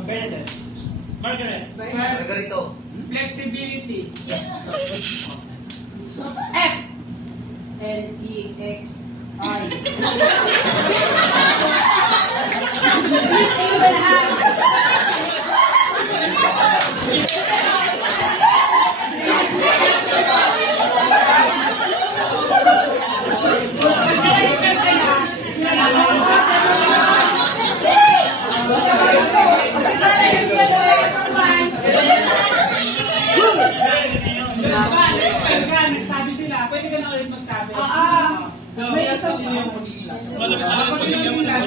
Bernadette. Margaret. Margarito. Flexibility. F. L-E-X-I. Nagsabi sila, pwede ka na ulit magsabi. May isa siya. Malapit na lang sa linya mo na.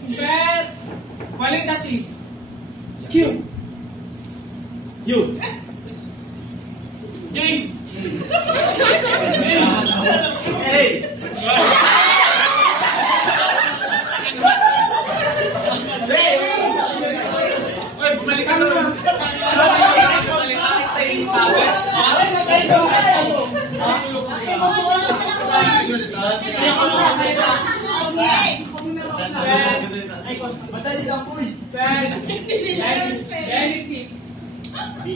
Spell. Qualitative. Q. U. J. A. Uy, bumalik ka doon. Madali lang po eh. Benefits. B.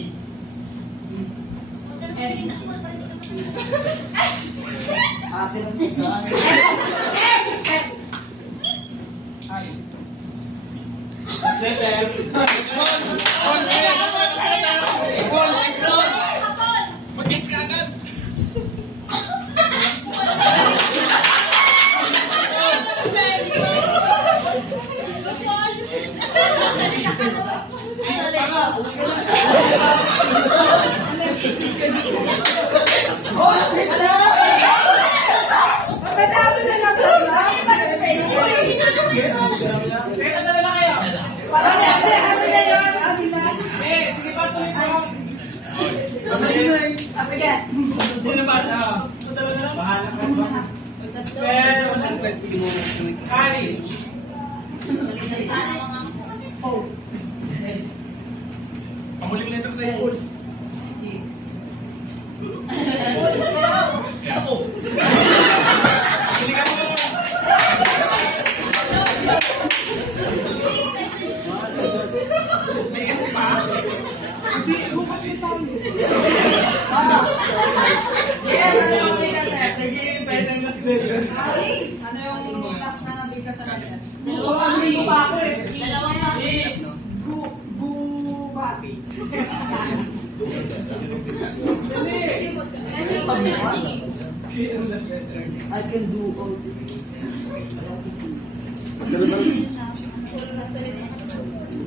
Ate ng sigahan. Ay. Mag-guess ka agad. Madami na lang pala. Kaya na lang kayo. Parang ano na yun? Abi na. Sige pa, tuloy po. Sige. Sino ba? Bahala ka ba? Spell. Courage. Oh. Pamuli mo na ito sa ipon. Kaya ako. Sinigang mo naman. May kasi pa. Hindi, bukas ito. Ano yung task na nabigkas sa natin? Hindi pa ako eh. Bubati. I can do all things.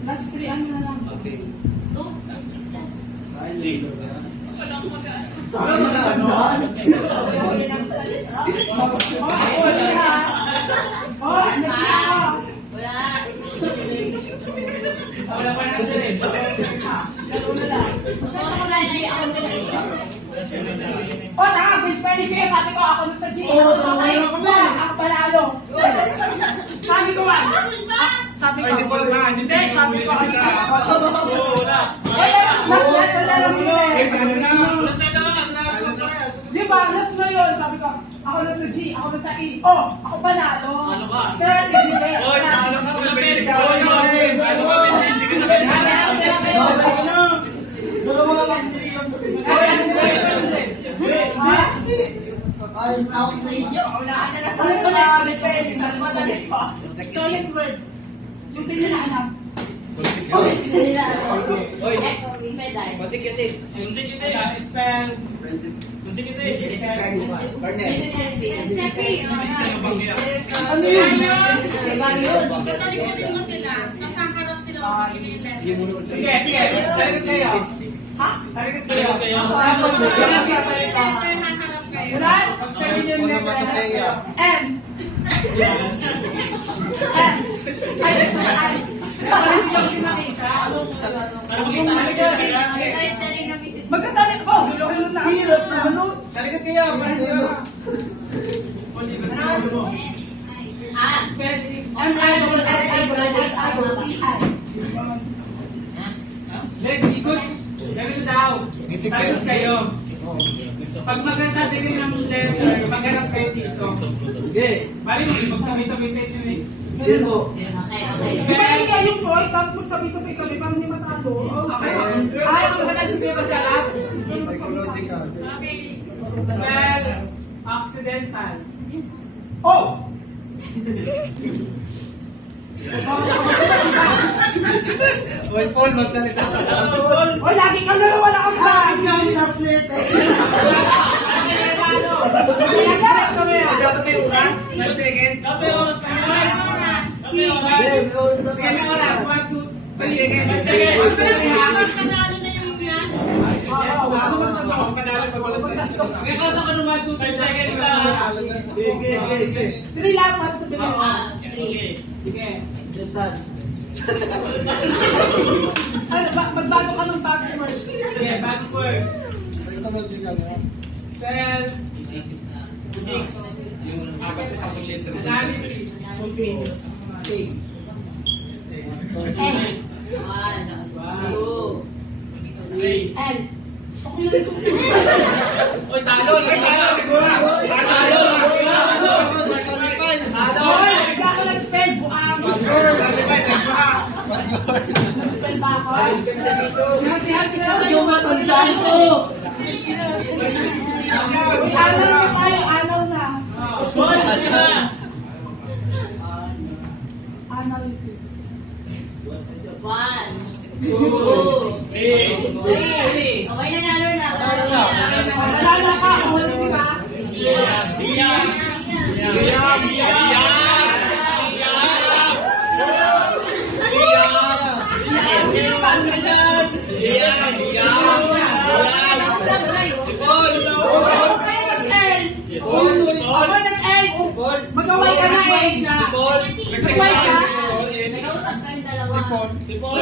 Last three, ano na lang? C. Sabi mo na sandaan. Wala pa na din eh. Tama, Vince Penny kayo. Sabi ko, ako na sa G. Ako panalo. Sabi ko man. Sabi ko. Hindi, sabi ko. Wala. Last letter na lang yun eh. Last na lang. Di ba? Last na yun. Sabi ko, ako na sa G, ako na sa E. Oh, ako panalo. Ano ka? Strategy best. Oy, paano ka sa basic? Ano ka? Hindi ka sa Solid word. Yung tinanahanap. Consecutive. Consecutive. Spell. Consecutive. Ano yun? Tatalikutin mo sila, tapos ang harap sila mag-iilan. Sige, sige. Talikod kayo. Ha? Talikod kayo. Tapos may pinagsasalita. Haharap kayo. Wala? Observe niyo yung letter. N. S. Ay, ay. Parang hindi ako nakita. Ano makita? Magkatalit pa. Hulo-hulo na. Hirap na. Ano? Talikod kayo. Parang hindi ako. Spell. M-I-S-S-I-S-I-O-E-I. Leg, ikot. Ganito daw. Talikod kayo. Pag magsasabi rin ng letter, maghanap kayo dito. Sige. Bali mo, magsabay-sabay sa inyo eh. Sige po. Kaya nga yung boy, tapos sabay-sabay kami, paano niya matalo? Okay. Ay, magsagal yung paper ka lang. Psychological. Okay. Spell accidental. Oh! Hoy, Paul, magsalita ka. Oh, lagi kang wala kang plan! Yung last letter. Hindi ako may oras. 1 second. Kape oras pa yun. Kape Yes, oras. go. Sige na oras. 1, 2, 1 second. 1 second. Kapag panalo na yung last. Ako magsasabi. Ako panalo pag wala sa Sige ka naman ng 1, 2, 5 seconds lang. Sige. Three lang para sa bilis. Sige. Just dance. Ano, magbago ka ng backward. Sige, backward. Psychological. Spell 6. Yung apat na tapos letter. analysis. Continue. L. Oy, talo! Boy, hindi ako nag-spell. Buang. Nag-spell ba ako? Hati-hati na tayo. Yung matandaan ko. Araw na tayo, araw na. Boy, sige na. Analysis. 1, 2, 3. 3. Okay, nanalo na. Wala na ka, ulit di ba? Ako nag-L. Mag-away ka na eh. Mag-away siya. Nag-usap kayong dalawa. Boy!